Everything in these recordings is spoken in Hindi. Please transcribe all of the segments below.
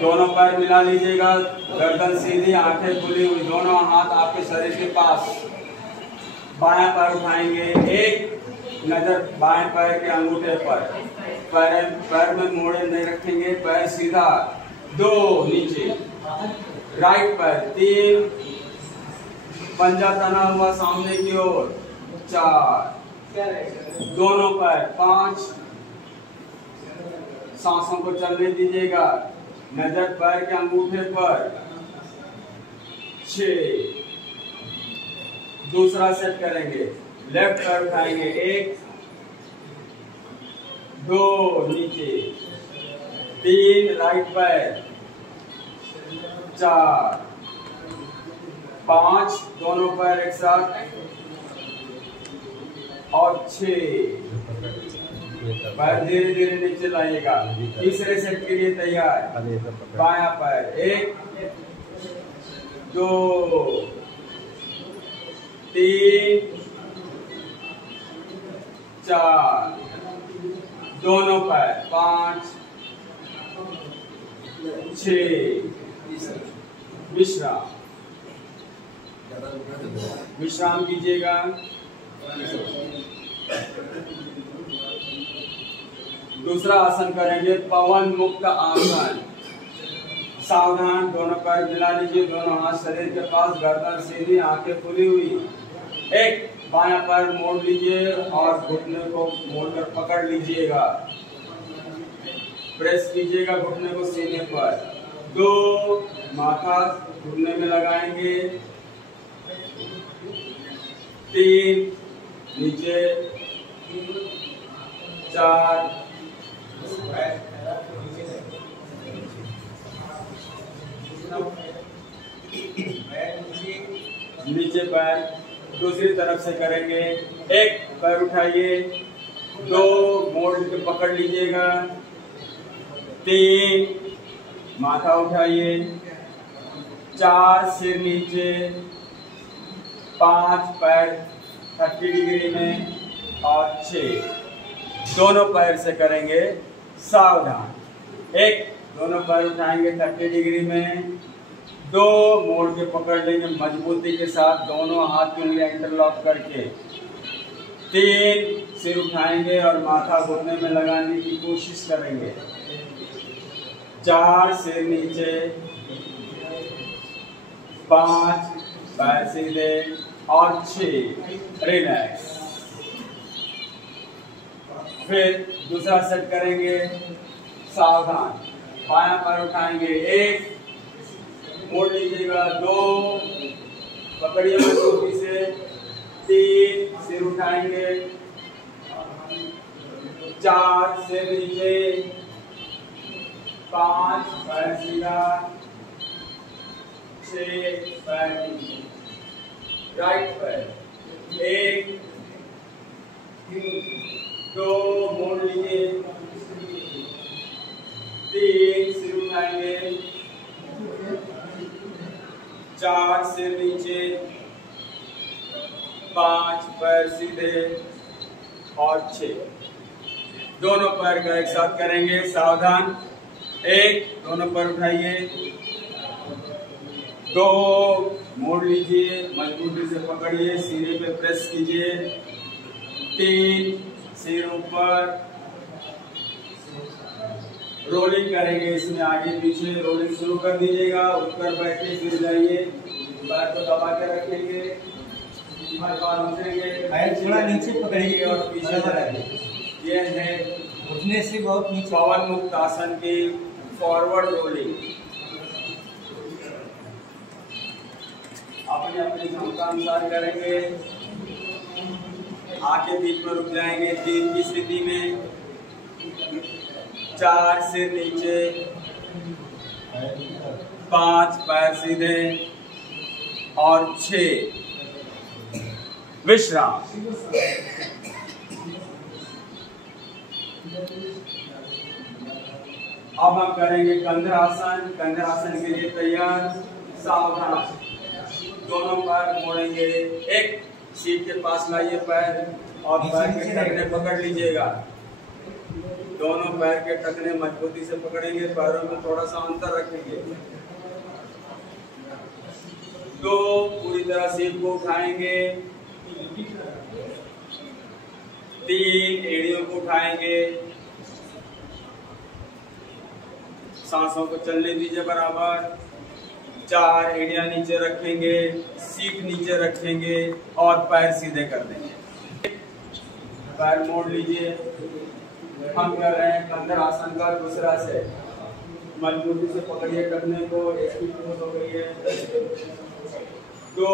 दोनों पैर मिला लीजिएगा, गर्दन सीधी, आंखें खुली हुई, दोनों हाथ आपके शरीर के पास। बायां पैर उठाएंगे, एक नजर बाएं पैर के अंगूठे पर, पैर में मोड़े नहीं रखेंगे, पैर सीधा, 2 नीचे, राइट पैर 3, पंजा तना हुआ सामने की ओर, 4, दोनों पैर 5, सांसों को चलने दीजिएगा, नजर पैर के अंगूठे पर, 6, दूसरा सेट करेंगे, लेफ्ट पैर उठाएंगे, 1, 2 नीचे, 3 राइट पैर, 4, 5 दोनों पैर एक साथ, और 6 पैर धीरे धीरे नीचे लाइएगा। तीसरे सेट के लिए तैयार, बायां पैर, 1, 2, 3, 4, दोनों पैर, 5, 6, विश्राम कीजिएगा। दूसरा आसन करेंगे, पवन मुक्त आसन। सावधान, दोनों पैर मिला लीजिए, दोनों हाथ शरीर के पास, गर्दन सीधी, आंखें खुली हुई। एक बायां पैर मोड़ लीजिए और घुटने को मोड़कर पकड़ लीजिएगा, प्रेस कीजिएगा घुटने को सीने पर। 2 माथा घुटने में लगाएंगे, 3 नीचे, 4 नीचे पैर। दूसरी तरफ से करेंगे, 1 पैर उठाइए, 2 मोड़ के पकड़ लीजिएगा, 3 माथा उठाइए, 4 सिर नीचे, 5 पैर 30 डिग्री में, और 6 दोनों पैर से करेंगे। सावधान, 1 दोनों पैर उठाएंगे 30 डिग्री में, 2 मोड़ के पकड़ लेंगे मजबूती के साथ, दोनों हाथ की उंगलियां इंटरलॉक करके, 3 सिर उठाएंगे और माथा घुटने में लगाने की कोशिश करेंगे, 4 सिर नीचे, 5 पैर सीधे, और 6 रिलैक्स। फिर दूसरा सेट करेंगे, सावधान, बायां पैर उठाएंगे, 1 मोड़ लीजिएगा, 2 पकड़िए मजबूती से, 3 सिर उठाएंगे, 4 सिर नीचे, 5 पैर सीधा, 6 पैर नीचे, राइट पैर, 1, 2 मोड़ लीजिए, 3 सिर उठाएंगे, 4 सिर नीचे, 5 पैर सीधे, और 6 दोनों पैर का एक साथ करेंगे। सावधान, 1 दोनों पैर उठाइए, 2 मोड़ लीजिए, मजबूती से पकड़िए, सीने पे प्रेस कीजिए, 3 सिर ऊपर, रोलिंग करेंगे, इसमें आगे पीछे रोलिंग शुरू कर दीजिएगा, उठकर बैठे फिर जाइए, पैर को दबा के रखेंगे, थोड़ा नीचे पकड़िए और पीछे बढ़ाइए। ये है उठने से बहुत नीचे पवन मुक्त आसन की फॉरवर्ड रोलिंग। अपने अपने क्षमता अनुसार करेंगे, आगे बीच में रुक जाएंगे 3 की स्थिति में, 4 सिर नीचे, 5 पैर सीधे, और 6 विश्राम। अब हम करेंगे कंधरासन। कंधरासन के लिए तैयार, सावधान, दोनों पैर मोड़ेंगे, 1 सीट के पास लाइए पैर और पैर के टखने पकड़ लीजिएगा, दोनों पैर के टखने मजबूती से पकड़ेंगे, पैरों में थोड़ा सा अंतर रखेंगे। 2 पूरी तरह सीट को उठाएंगे। 3 एड़ियों को उठाएंगे। सांसों को चलने दीजिए बराबर। 4 एड़ियां नीचे रखेंगे, सीट नीचे रखेंगे और पैर सीधे कर देंगे। पैर मोड़ लीजिए। हम कर रहे हैं कंधर आसन का दूसरा से। मजबूती से पकड़िए करने को। इसकी पोज हो गई है। 2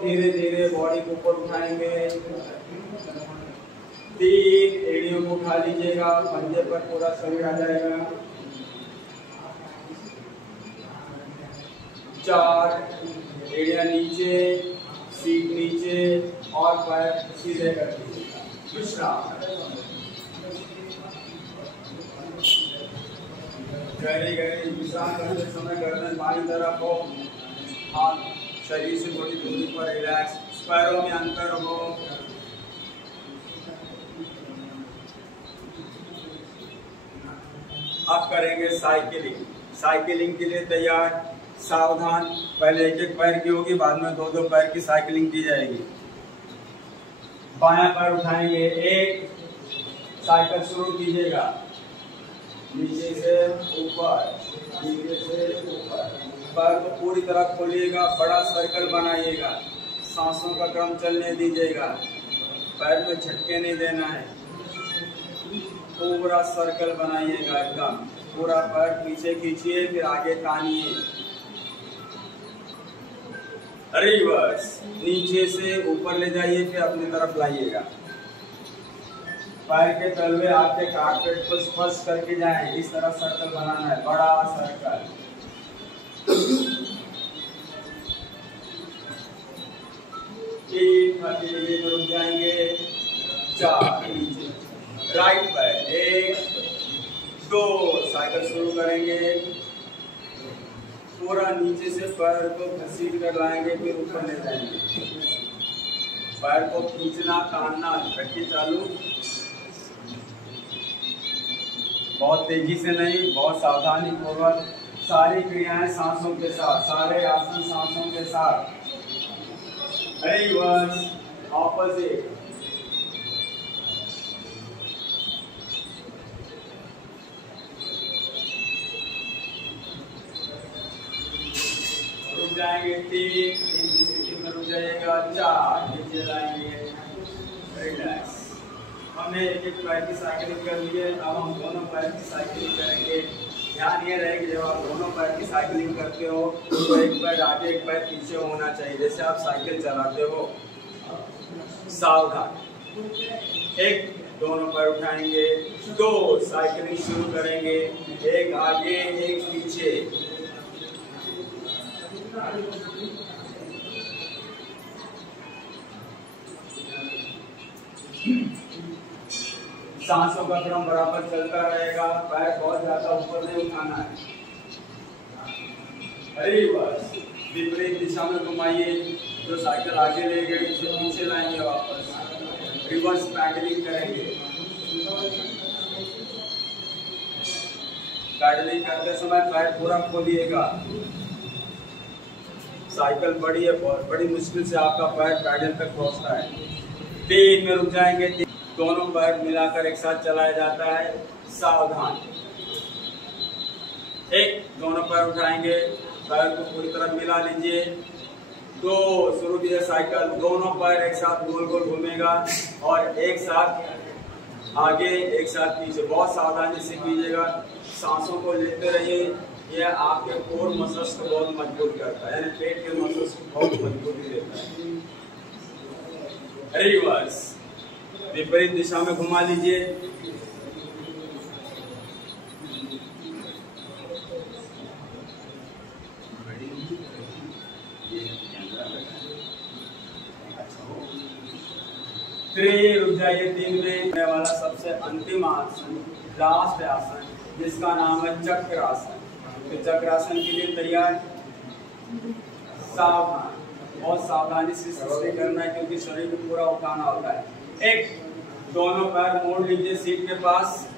धीरे धीरे बॉडी को ऊपर उठाएंगे। 3 एड़ियों को उठा लीजिएगा, पंजे पर पूरा शरीर आ जाएगा। 4 एड़ियां नीचे, सीट नीचे और पैर सीधे कर दीजिए। विश्राम। गहरी गहरी विश्राम करते समय गर्दन बाईं तरफ हो, हाथ शरीर से थोड़ी दूरी पर रिलैक्स, पैरों में अंतर हो। अब करेंगे साइकिलिंग। साइकिलिंग के लिए तैयार, सावधान। पहले एक एक पैर की होगी, बाद में 2-2 पैर की साइकिलिंग की जाएगी। बायां पैर उठाएंगे। 1 साइकिल शुरू कीजिएगा, नीचे से ऊपर, नीचे से ऊपर। पैर को पूरी तरह खोलिएगा, बड़ा सर्कल बनाइएगा। सांसों का क्रम चलने दीजिएगा, पैर में झटके नहीं देना है। पूरा सर्कल बनाइएगा एकदम। पूरा पैर पीछे खींचिए, फिर आगे तानिए। रिवर्स, नीचे से ऊपर ले जाइए, फिर अपनी तरफ लाइएगा। पैर के तलवे आपके कारपेट को स्पर्श करके जाएं। इस तरह सर्कल बनाना है, बड़ा सर्कल। 3 30 डिग्री में रुक जाएंगे। 4 नीचे, राइट पैर। 1 2 साइकिल शुरू करेंगे। पूरा नीचे से पैर को घसीट कर लाएंगे, फिर ऊपर ले जाएंगे। पैर को खींचना, तानना, रखिए चालू। बहुत तेजी से नहीं, बहुत सावधानी पूर्वक। सारी क्रियाएं सांसों के साथ, सारे आसन सांसों के साथ। Reverse, opposite. रुक जाएंगे। 3 की स्थिति में रुक जाइएगा। 4 नीचे लाएंगे, रिलैक्स। हमने एक एक पैर की साइकिलिंग कर ली है। अब हम दोनों पैर की साइकिलिंग करेंगे। ध्यान ये रहे कि जब आप दोनों पैर की साइकिलिंग करते हो तो एक पैर आगे एक पैर पीछे होना चाहिए, जैसे आप साइकिल चलाते हो। सावधान। 1 दोनों पैर उठाएंगे। 2 साइकिलिंग शुरू करेंगे। 1 आगे, 1 पीछे। सांसों का क्रम बराबर चलता रहेगा। पैर बहुत ज्यादा ऊपर नहीं उठाना है। रिवर्स, विपरीत दिशा में घुमाइए। जो साइकिल आगे ले गई उसे पीछे लाएंगे वापस। रिवर्स पैडलिंग करेंगे। पैडलिंग करते समय पैर पूरा खोलिएगा। साइकिल बड़ी है, बहुत बड़ी मुश्किल से आपका पैर पैडल तक पहुंचता है। 3 में रुक जाएंगे। दोनों पैर मिलाकर एक साथ चलाया जाता है। सावधान। 1 दोनों पैर उठाएंगे, पैर को पूरी तरह मिला लीजिए। 2 शुरू कीजिए साइकिल। दोनों पैर एक साथ गोल गोल घूमेगा और एक साथ आगे, एक साथ पीछे। बहुत सावधानी से कीजिएगा। सांसों को लेते रहिए। यह आपके कोर मसल्स को बहुत मजबूत करता है, यानी पेट के मसल्स को बहुत मजबूती देता है। रिवर्स, विपरीत दिशा में घुमा लीजिए। रुक जाइए। 3 में वाला सबसे अंतिम आसन, लास्ट आसन, जिसका नाम है चक्रासन। तो चक्रासन के लिए तैयार, सावधान। बहुत सावधानी से इसलिए करना है क्योंकि शरीर को पूरा उठाना होता है। 1 दोनों पैर मोड़ लीजिए सीट के पास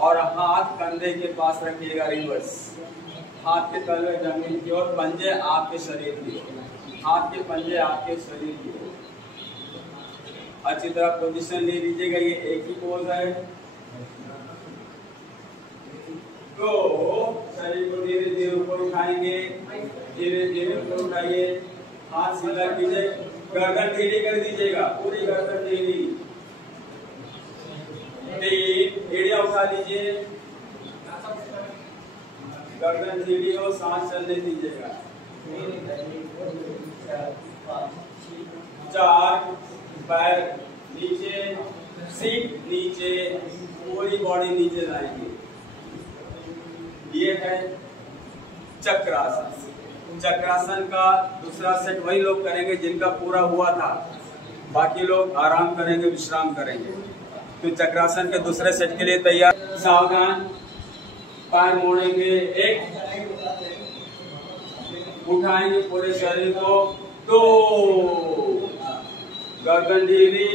और हाथ कंधे के पास रखिएगा रिवर्स। हाथ के तलवे जमीन की ओर, पंजे आपके शरीर की ओर, हाथ के पंजे आपके शरीर की ओर। अच्छी तरह पोजीशन ले लीजिएगा, ये एक ही पोज है। तो शरीर को धीरे धीरे ऊपर उठाएंगे, धीरे धीरे ऊपर उठाइए, हाथ सीधा कीजिए, गर्दन टेढ़ी कर दीजिएगा, पूरी गर्दन टेढ़ी। एड़िया उठा लीजिए, गर्दन टेढ़ी हो, सांस चलने दीजिएगा। 4 पैर नीचे, सीट नीचे, पूरी बॉडी नीचे लाएंगे। ये है चक्रासन। चक्रासन का दूसरा सेट वही लोग करेंगे जिनका पूरा हुआ था, बाकी लोग आराम करेंगे, विश्राम करेंगे। तो चक्रासन के दूसरे सेट के लिए तैयार। सावधान, पैर मोड़ेंगे, एक उठाएंगे पूरे शरीर को, 2 गर्दन ढीली,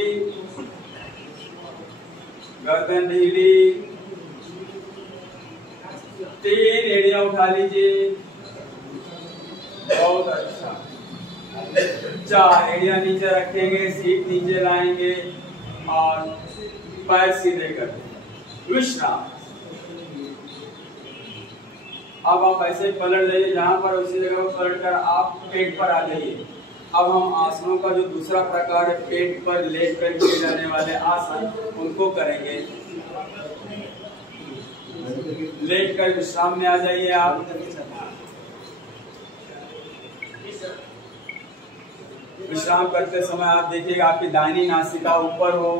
गर्दन ढीली, 3 एड़िया उठा लीजिए, बहुत अच्छा। 4 एड़िया नीचे रखेंगे, सीट नीचे लाएंगे और पैर सीधे कर देंगे, विश्राम। अब आप ऐसे पलट जाइए, जहां पर उसी जगह पर पलट कर आप पेट पर आ जाइए। अब हम आसनों का जो दूसरा प्रकार है, पेट पर लेट कर किए जाने वाले आसन, उनको करेंगे। लेट कर विश्राम में आ जाइए आप। विश्राम करते समय आप देखिएगा आपकी दाहिनी नासिका ऊपर हो,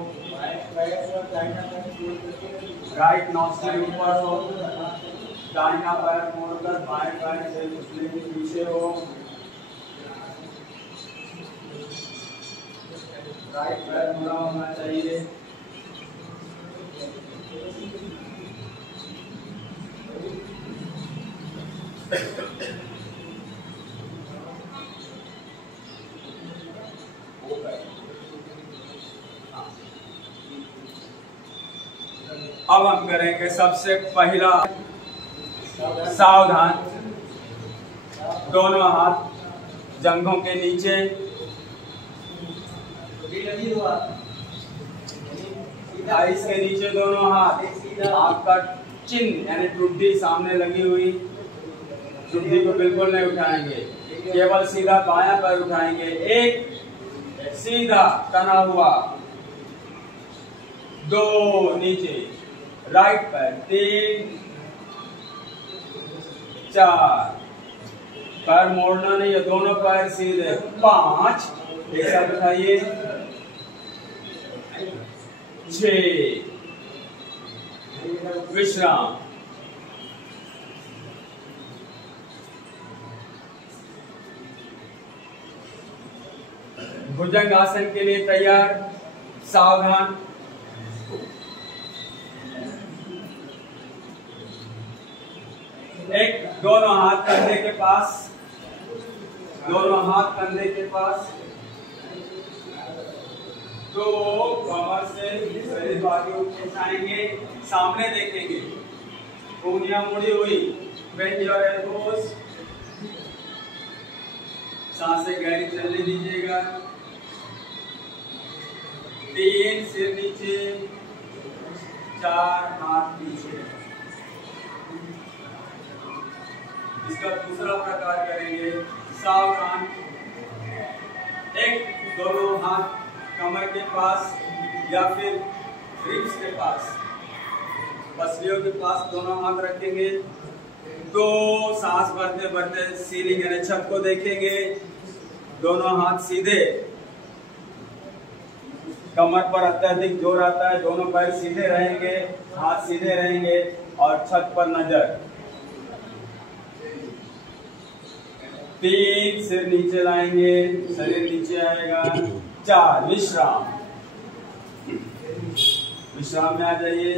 राइट नॉस्ट्रिल ऊपर हो, दाहिना पैर मोड़कर बाएं पैर से घुटने के पीछे हो, राइट पैर मुड़ा होना चाहिए। अब हम करेंगे सबसे पहला, सावधान, दोनों हाथ जंघों के नीचे, थाइस के नीचे दोनों हाथ, आपका चिन्ह यानी ठुड्डी सामने लगी हुई, ठुड्डी को बिल्कुल नहीं उठाएंगे, केवल सीधा बायां पैर उठाएंगे, एक सीधा तना हुआ, 2 नीचे, राइट पैर, 3 4 पैर मोड़ना नहीं है, दोनों पैर सीधे, 5 एक साथ उठाइए, 6 विश्राम। भुजंग आसन के लिए तैयार। सावधान, एक दोनों हाथ कंधे के पास, दोनों हाथ कंधे के पास, 2 कमर से शरीर आगे उठाएंगे, सामने देखेंगे, उंगलियां मुड़ी हुई, बेंड योर एल्बोज, सांसें गहरी चलने दीजिएगा। 3 सिर नीचे, 4 हाथ पीछे। इसका दूसरा प्रकार करेंगे। सावधान, एक दोनों हाथ कमर के पास या फिर रिब्स के पास, पसलियों के पास दोनों हाथ रखेंगे। 2 सांस भरते भरते सीलिंग यानी छत को देखेंगे, दोनों हाथ सीधे, कमर पर अत्यधिक जोर आता है, दोनों पैर सीधे रहेंगे, हाथ सीधे रहेंगे और छत पर नजर। 3 सिर नीचे लाएंगे, शरीर नीचे आएगा। 4 विश्राम, विश्राम में आ जाइए।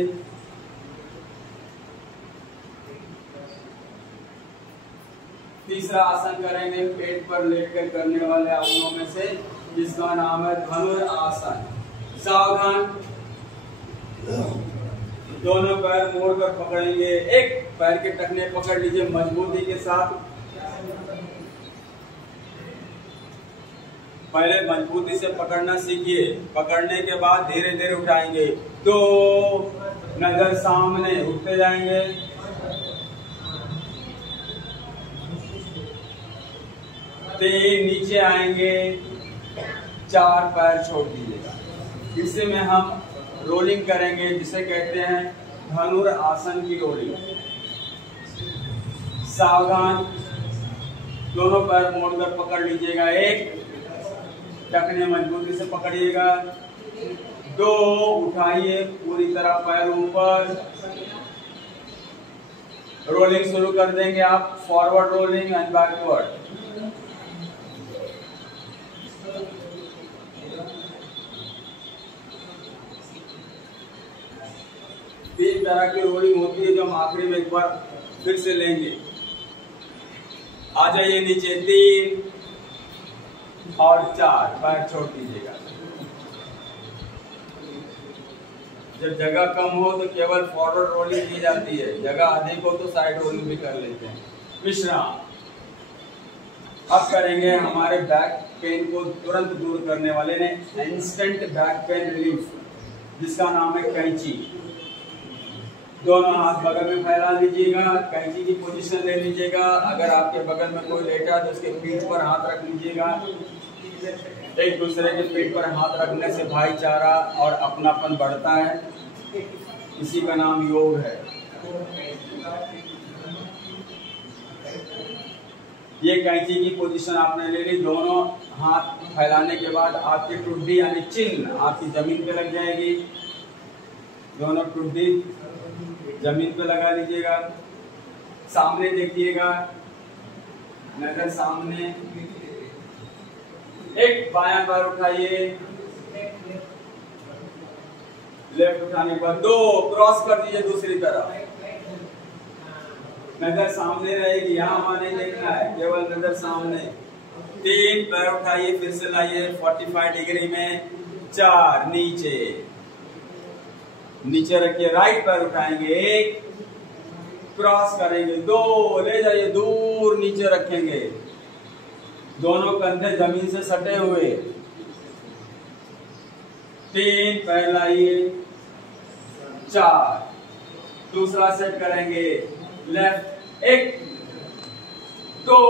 तीसरा आसन करेंगे पेट पर लेटकर करने वाले आसनों में से, जिसका नाम है धनुर आसन। सावधान, दोनों पैर मोड़कर पकड़ेंगे। एक पैर के टखने पकड़ लीजिए मजबूती के साथ। पहले मजबूती से पकड़ना सीखिए। पकड़ने के बाद धीरे धीरे उठाएंगे। 2 नजर सामने, उठते जाएंगे। 3 नीचे आएंगे। 4 पैर छोड़ दीजिएगा। इसी में हम रोलिंग करेंगे, जिसे कहते हैं धनुरासन की रोलिंग। सावधान, दोनों पैर मोड़कर पकड़ लीजिएगा। 1 टखने मजबूती से पकड़िएगा। 2 उठाइए पूरी तरह पैर ऊपर। रोलिंग शुरू कर देंगे आप, फॉरवर्ड रोलिंग एंड बैकवर्ड। तीन तरह की रोलिंग होती है जो हम आखिरी में एक बार फिर से लेंगे। आ जाइए नीचे। 3 और 4 पैर छोड़ दीजिएगा। जब जगह कम हो तो केवल फॉरवर्ड रोलिंग की जाती है, जगह अधिक हो तो साइड रोलिंग भी कर लेते हैं। विश्राम। अब करेंगे हमारे बैक पेन को तुरंत दूर करने वाले ने इंस्टेंट बैक पेन रिलीफ, जिसका नाम है कैंची। दोनों हाथ बगल में फैला लीजिएगा। कैंची की पोजीशन ले लीजिएगा। अगर आपके बगल में कोई लेटा है तो उसके पीठ पर हाथ रख लीजिएगा। एक दूसरे के पीठ पर हाथ रखने से भाईचारा और अपनापन बढ़ता है। इसी का नाम योग है। ये कैंची की पोजीशन आपने ले ली। दोनों हाथ फैलाने के बाद आपकी टुड्डी यानी चिन्ह आपकी जमीन पे लग जाएगी। दोनों टुड्डी जमीन पे लगा लीजिएगा। सामने देखिएगा, नजर सामने। एक बायां पैर उठाइए। लेफ्ट उठाने के बाद 2 क्रॉस कर दीजिए दूसरी तरफ। नजर सामने रहेगी, यहाँ वहां नहीं देखना है, केवल नजर सामने। 3 पैर उठाइए, फिर से लाइए 45 डिग्री में। 4 नीचे, नीचे रखिए। राइट पैर उठाएंगे। 1 क्रॉस करेंगे। 2 ले जाइए दूर, नीचे रखेंगे। दोनों कंधे जमीन से सटे हुए। 3 पैर लाइए। 4 दूसरा सेट करेंगे। लेफ्ट 1 2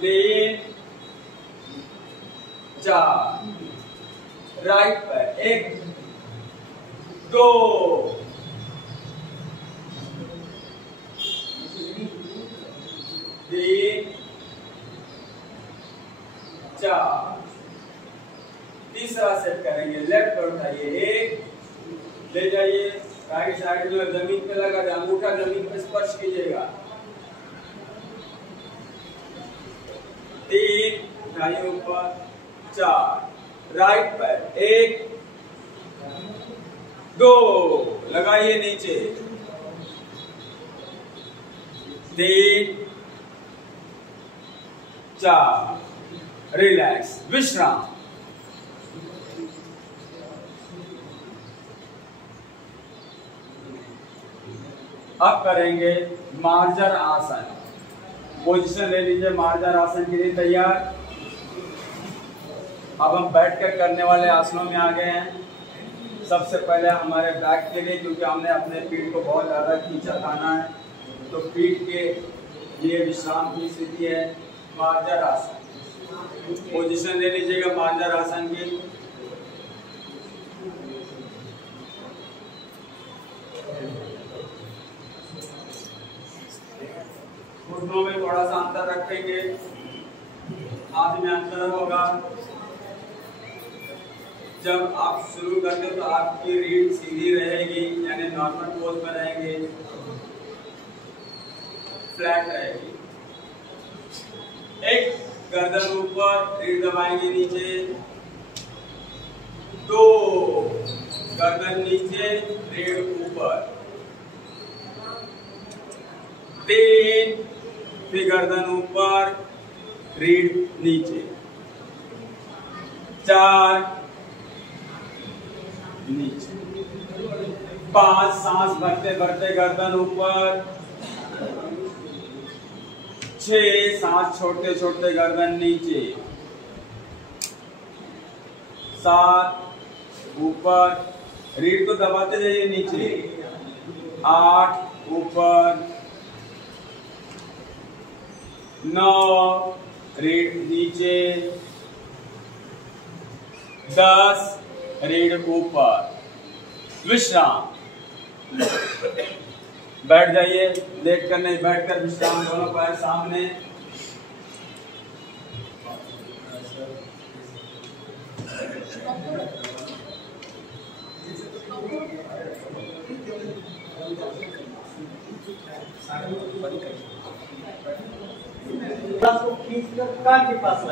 3 4 राइट पैर 1 2 3 4। तीसरा सेट करेंगे। लेफ्ट पर उठाइए। 1 ले जाइए। राइट साइड जो जमीन पे लगा, अंगूठा जमीन पे स्पर्श कीजिएगा। 3 उठाइए ऊपर। 4 राइट पैर 1 2 लगाइए नीचे। 3 4 रिलैक्स, विश्राम। अब करेंगे मार्जर आसन। पोजीशन ले लीजिए मार्जर आसन के लिए तैयार। अब हम बैठकर करने वाले आसनों में आ गए हैं। सबसे पहले हमारे बैक के लिए, क्योंकि हमने अपने पीठ को बहुत ज़्यादा खींचा खाना है, तो पीठ के लिए विश्राम की स्थिति है मार्जर आसन। पोजीशन ले लीजिएगा मार्जर आसन की। घुटनों में थोड़ा सा अंतर रखेंगे, हाथ में अंतर होगा। जब आप शुरू करते हो तो आपकी रीढ़ सीधी रहेगी, यानी नॉर्मल पोज में रहेंगे, फ्लैट रहेगी। एक गर्दन ऊपर, रीढ़ दबाएंगे नीचे। 2 गर्दन नीचे, रीढ़ ऊपर। 3 फिर गर्दन ऊपर, रीढ़ नीचे। 4 नीचे, 5 सांस भरते भरते गर्दन ऊपर, 6 सांस छोड़ते छोड़ते गर्दन नीचे, 7 ऊपर, रीढ़ को दबाते जाइए नीचे, 8 ऊपर, 9 रीढ़ नीचे, 10 रीढ़ ऊपर, विश्राम। बैठ जाइए, लेट कर नहीं, बैठकर विश्राम, दोनों पैर सामने। कान के पास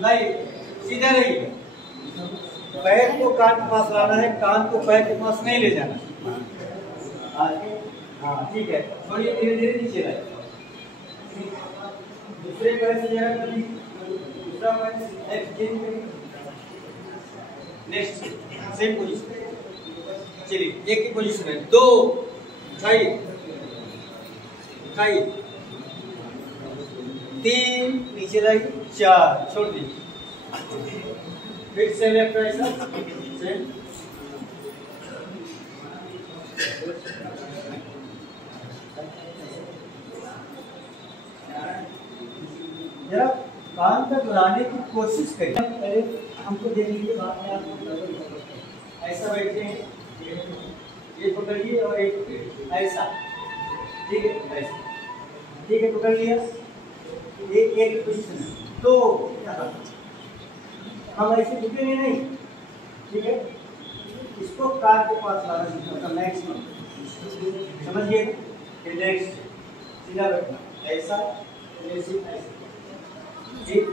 लाई सीधा रही, पैर को कान के पास लाना है, कान को पैर के पास नहीं ले जाना। हाँ ठीक है, थोड़ी धीरे धीरे नीचे लाई, दूसरे पैर से जगह कर ली, दूसरा पैर नेक्स्ट सेम पोजीशन। चलिए एक ही पोजीशन है, 2 साइड, 3 नीचे लाई, 4 छोड़ दी, फिर से लेफ्ट ऐसा सेम, जरा कान तक लाने की कोशिश करिए। पहले हमको दे लीजिए, बाद में आप ऐसा बैठे हैं, ये पकड़िए और एक ऐसा, ठीक है ऐसा, ठीक है पकड़ लिया, एक पोजीशन है। तो हम ऐसे झुकेंगे नहीं, ठीक है, इसको कान के पास लाना सीखना, मैक्सिमम समझिए। नेक्स्ट सीधा बैठना, ऐसा ऐसा, ठीक,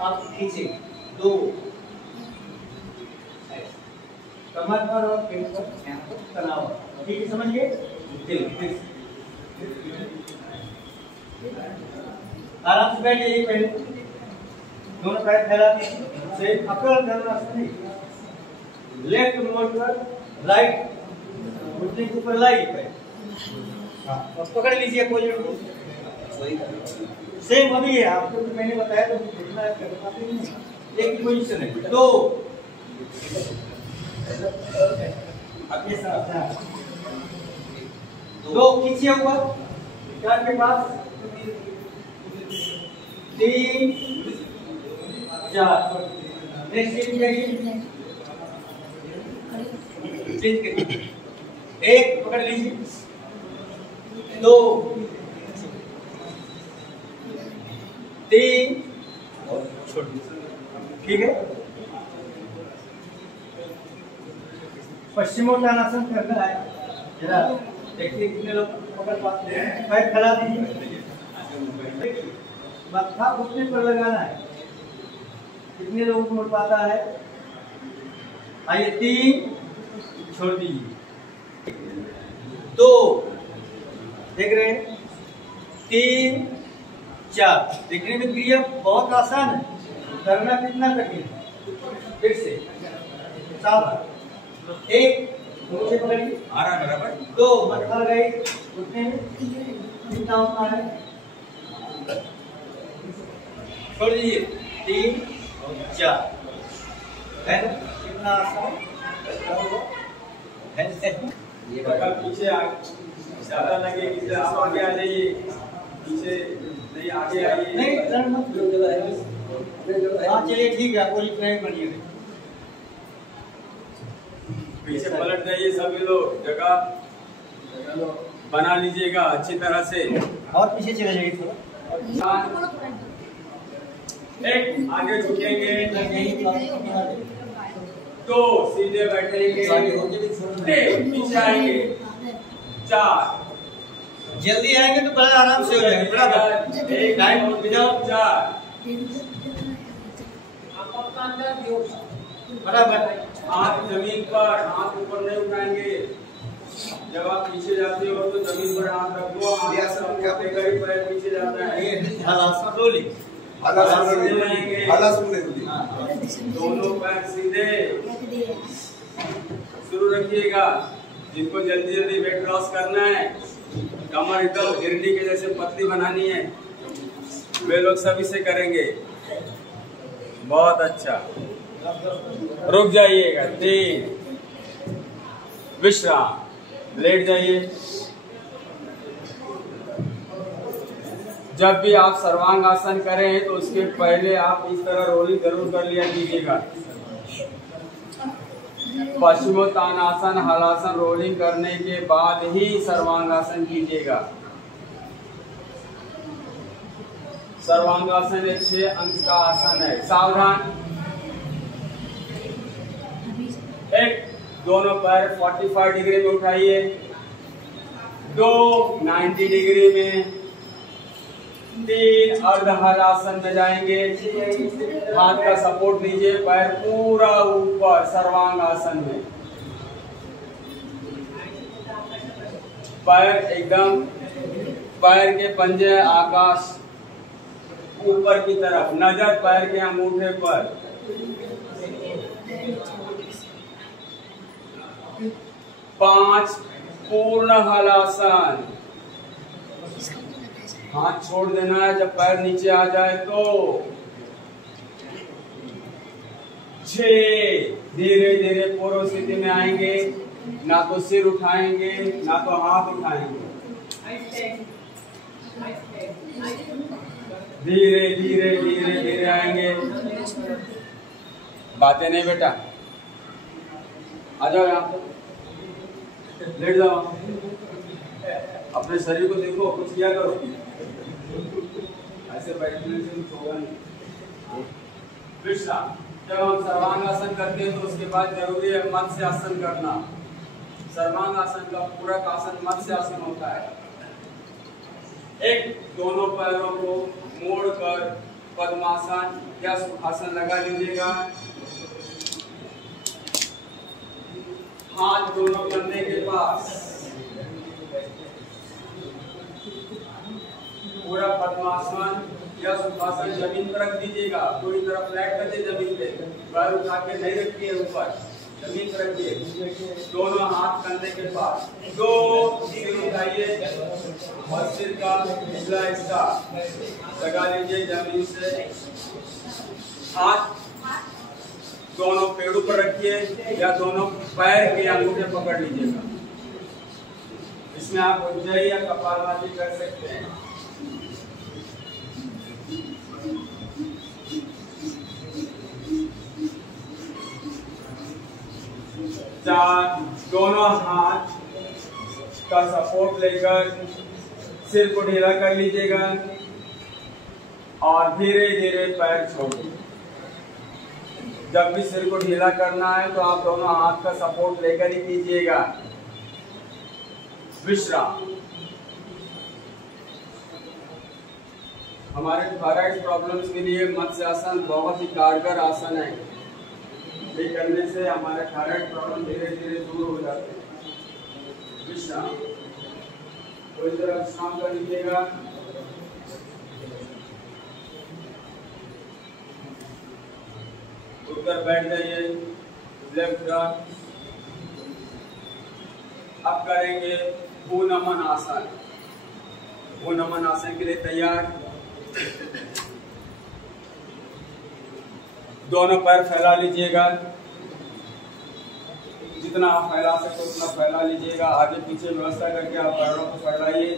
आप नीचे 2 कमर पर और पेट पर यहाँ पर तनाव, ठीक है समझिए। चलिए आराम से बैठ जाइए, पहले दोनों पैर फैला दीजिए, अकड़ करना नहीं, लेफ्ट मोड़ पर राइट घुटने के ऊपर लाई पैर, हाँ और पकड़ लीजिए पोजीशन को, सेम अभी है आपको तो मैंने बताया, तो देखना है करना नहीं, एक ही पोजीशन है। 2 अपने साथ 2 खींचिए ऊपर कान के पास, 3 4 नेक्स्ट चेंज करिए, एक पकड़ लीजिए, 2 3 और छोड़ दीजिए, ठीक है। पश्चिमोत्तानासन करकर आए, जरा देखिए कितने लोग पकड़ पाते हैं, पैर फैला दीजिए, मत्था घुटने पर लगाना है, कितने लोगों को मिल पाता है। आइए 3 छोड़ दीजिए, 2 देख रहे हैं, 3 4, देखने में क्रिया बहुत आसान है, करना कितना कठिन है। फिर से 7 1 नीचे पकड़िए, आ रहा है बराबर, 2 मत्था लगाइए, घुटने में कितना होता है, छोड़ दीजिए, 3 4 है ना, कितना आसान है। ये पीछे ज्यादा लगे, पीछे आप आगे आ जाइए, पीछे नहीं आगे आइए, नहीं हाँ चलिए ठीक है, कोई फ्रेम बनिए, पीछे पलट जाइए, सभी लोग जगह बना लीजिएगा अच्छी तरह से, और पीछे चले जाइए थोड़ा, एक आगे झुकेंगे, 2 सीधे बैठेंगे, 3 पीछे आएंगे, 4 जल्दी आएंगे तो बड़ा आराम से हो जाएगा, बराबर टाइम विदाउट 4 बराबर। हाथ जमीन पर, हाथ ऊपर नहीं उठाएंगे, जब आप पीछे जाते हो तो जमीन पर हाथ रखो, पैर पीछे जाता है, हलासन रोली दोनों पैर सीधे शुरू रखिएगा। जिनको जल्दी जल्दी वेट लॉस करना है, कमर एकदम हिरनी के जैसे पतली बनानी है, वे लोग सभी से करेंगे। बहुत अच्छा, रुक जाइएगा। 3 विश्राम, लेट जाइए। जब भी आप सर्वांग आसन करें तो उसके पहले आप इस तरह रोलिंग जरूर कर लिया कीजिएगा। पश्चिमोत्तानासन, हलासन रोलिंग करने के बाद ही सर्वांगासन कीजिएगा। सर्वांगासन एक 6 अंक का आसन है। सावधान। एक, दोनों पैर 45 डिग्री में उठाइए। 2 90 डिग्री में। 3 अर्ध हलासन में जाएंगे। हाथ का सपोर्ट लीजिए, पैर पूरा ऊपर सर्वांग आसन में। पैर एकदम, पैर के पंजे आकाश ऊपर की तरफ, नजर पैर के अंगूठे पर। 5 पूर्ण हलासन। हाथ छोड़ देना है जब पैर नीचे आ जाए तो। 6 धीरे धीरे पूर्व स्थिति में आएंगे। ना तो सिर उठाएंगे ना तो हाथ उठाएंगे। धीरे धीरे धीरे धीरे आएंगे। बातें नहीं बेटा, आ जाओ यहाँ पर, लेट जाओ। अपने शरीर को देखो, कुछ किया करो। ऐसे बैठने से कुछ होगा नहीं। विश्राम। जब हम सर्वांगासन करते हैं तो उसके बाद जरूरी है मत्स्य आसन करना। सर्वांगासन का पूरा आसन मत्स्य आसन होता है। एक, दोनों पैरों को मोड़कर पद्मासन या सुखासन लगा लीजिएगा। हाथ दोनों कंधे के पास, पूरा पद्मासन या सुखासन जमीन पर रख दीजिएगा। पूरी तरह फ्लैट कर दे जमीन पे, पैर उठा के नहीं रखिए ऊपर, जमीन पर रखिए। दोनों हाथ कंधे के पास। 2 सिर उठाइए और सिर का पिछला हिस्सा लगा लीजिए जमीन से। हाथ दोनों पेड़ों पर रखिए या दोनों पैर के अंगूठे पकड़ लीजिएगा। इसमें आप उज्जयी या कपालभाति कर सकते हैं। दोनों हाथ का सपोर्ट लेकर सिर को ढीला कर लीजिएगा और धीरे धीरे पैर छोड़िए। जब भी सिर को ढीला करना है तो आप दोनों हाथ का सपोर्ट लेकर ही कीजिएगा। विश्राम। हमारे थायराइड प्रॉब्लम्स के लिए मत्स्य आसन बहुत ही कारगर आसन है। ये करने से हमारे थायराइड प्रॉब्लम धीरे धीरे दूर हो जाते हैं। विश्राम। थोड़ी देर विश्राम कर लीजिएगा। उठकर बैठ जाइए, लेफ्ट रन। अब करेंगे भूनमन आसन। भूनमन आसन के लिए तैयार। दोनों पैर फैला लीजिएगा, जितना आप फैला सके उतना फैला लीजिएगा। आगे पीछे व्यवस्था करके आप पैरों को फैलाइए।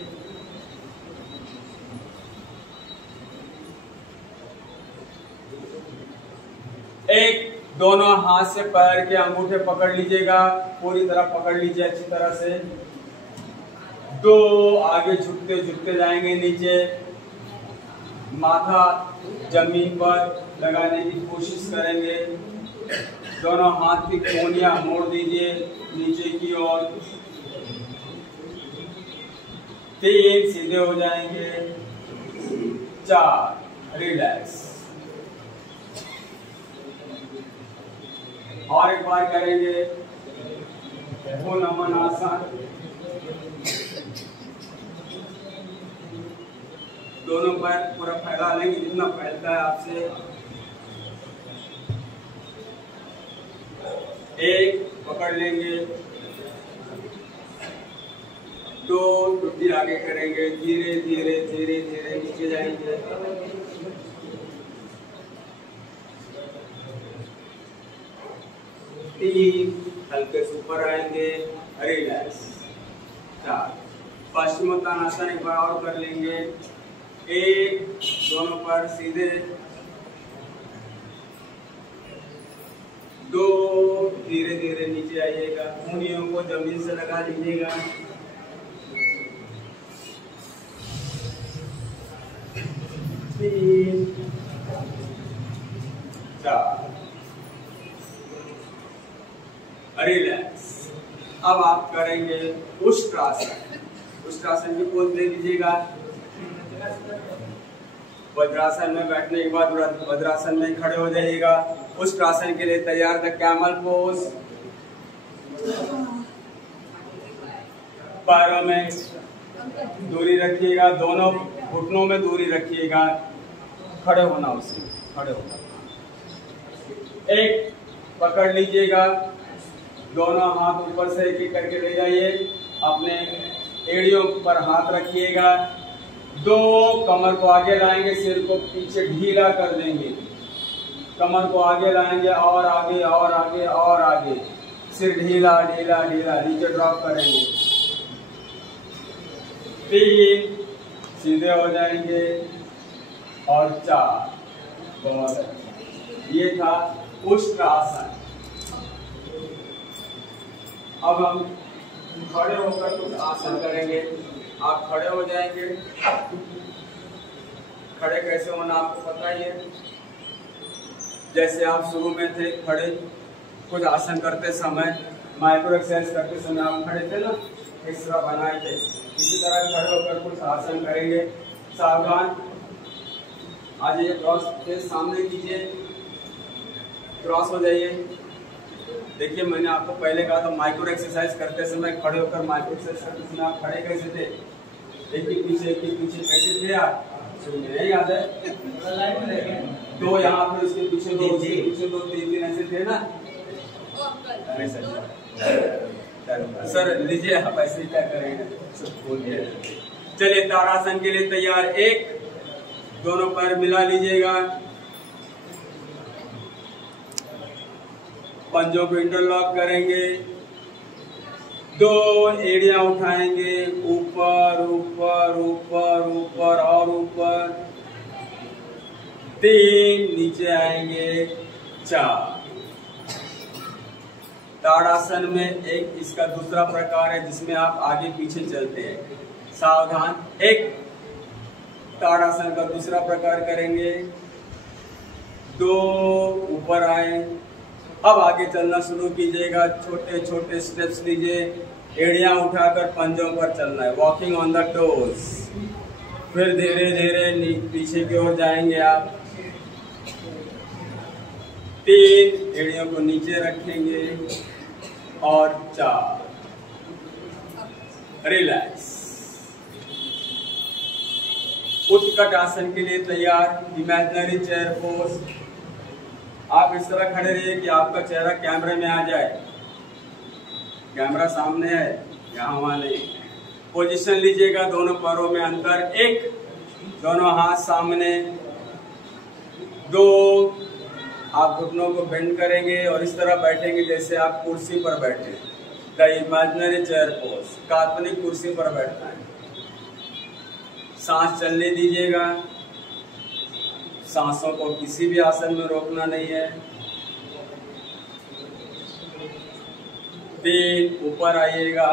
एक, दोनों हाथ से पैर के अंगूठे पकड़ लीजिएगा, पूरी तरह पकड़ लीजिए अच्छी तरह से। 2, आगे झुकते झुकते जाएंगे नीचे। माथा जमीन पर लगाने की कोशिश करेंगे। दोनों हाथ की कोहनियां मोड़ दीजिए नीचे की ओर। 3, सीधे हो जाएंगे। 4, रिलैक्स। और एक बार करेंगे भूनमन आसन। दोनों पैर पूरा फैला लेंगे जितना फैलता है आपसे। एक पकड़ लेंगे, दो टुट्टी आगे करेंगे, धीरे धीरे धीरे धीरे नीचे जाएंगे, तीन हल्के से ऊपर आएंगे, रिलैक्स, चार पश्चिमोत्तानासन एक बार और कर लेंगे, एक दोनों पर सीधे, दो धीरे धीरे नीचे आइएगा, उंगलियों को जमीन से लगा लीजिएगा, तीन, चार, रिलैक्स। अब आप करेंगे उष्ट्रासन। उष्ट्रासन की पोज ले लीजिएगा। वज्रासन में बैठने के बाद वज्रासन में खड़े हो जाइएगा। उष्ट्रासन के लिए तैयार, द कैमल पोज। पैरों में दूरी रखिएगा, दोनों घुटनों में दूरी रखिएगा, खड़े होना, उससे खड़े होना। एक पकड़ लीजिएगा, दोनों हाथ ऊपर से एक एक करके ले जाइए, अपने एड़ियों पर हाथ रखिएगा, दो कमर को आगे लाएंगे, सिर को पीछे ढीला कर देंगे, कमर को आगे लाएंगे और आगे और आगे और आगे, सिर ढीला ढीला ढीला, नीचे ड्रॉप करेंगे, तीन सीधे हो जाएंगे और चार। बहुत अच्छा, ये था उष्ट्रासन। अब हम खड़े होकर कुछ आसन करेंगे। आप खड़े हो जाएंगे। खड़े कैसे होना आपको पता ही है। जैसे आप शुरू में थे खड़े, कुछ आसन करते समय, माइक्रो एक्सरसाइज करते समय आप खड़े थे ना, इस तरह बनाए थे, इसी तरह खड़े होकर कुछ आसन करेंगे। सावधान, आ जाइए, क्रॉस के सामने कीजिए, क्रॉस हो जाइए। देखिए मैंने आपको पहले कहा था माइक्रो एक्सरसाइज करते समय, खड़े होकर माइक्रो एक्सरसाइज करते समय आप खड़े कैसे थे, एक के पीछे कैसे थे आप, नहीं याद है? दो यहाँ पर, उसके पीछे दो, उसके पीछे दो, तीन दिन ऐसे थे ना। सर लीजिए, आप ऐसे क्या करेंगे। चलिए ताड़ासन के लिए तैयार। एक, दोनों पैर मिला लीजिएगा, पंजों को इंटरलॉक करेंगे, दो एड़ियां उठाएंगे, ऊपर ऊपर ऊपर ऊपर और ऊपर, तीन नीचे आएंगे, चार। ताड़ासन में एक इसका दूसरा प्रकार है जिसमें आप आगे पीछे चलते हैं। सावधान, एक ताड़ासन का दूसरा प्रकार करेंगे, दो ऊपर आए, अब आगे चलना शुरू कीजिएगा, छोटे छोटे स्टेप्स लीजिए, एड़ियां उठाकर पंजों पर चलना है, वॉकिंग ऑन द टोज। फिर धीरे धीरे पीछे की ओर जाएंगे आप, तीन एड़ियों को नीचे रखेंगे और चार, रिलैक्स। उत्कट आसन के लिए तैयार, इमेजिनरी चेयर पोज। आप इस तरह खड़े रहिए कि आपका चेहरा कैमरे में आ जाए, कैमरा सामने है, यहाँ वहाँ नहीं। पोजीशन लीजिएगा, दोनों पैरों में अंतर, एक, दोनों हाथ सामने, दो, आप घुटनों को बेंड करेंगे और इस तरह बैठेंगे जैसे आप कुर्सी पर बैठे। द इमेजिनरी चेयर पोज, काल्पनिक कुर्सी पर बैठना है। सांस चलने दीजिएगा, सांसों को किसी भी आसन में रोकना नहीं है। तीन, ऊपर आइएगा,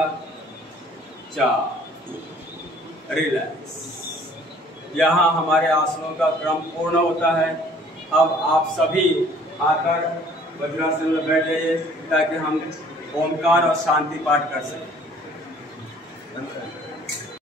चार, रिलैक्स। यहाँ हमारे आसनों का क्रम पूर्ण होता है। अब आप सभी आकर वज्रासन में बैठ जाइए ताकि हम ओमकार और शांति पाठ कर सकें।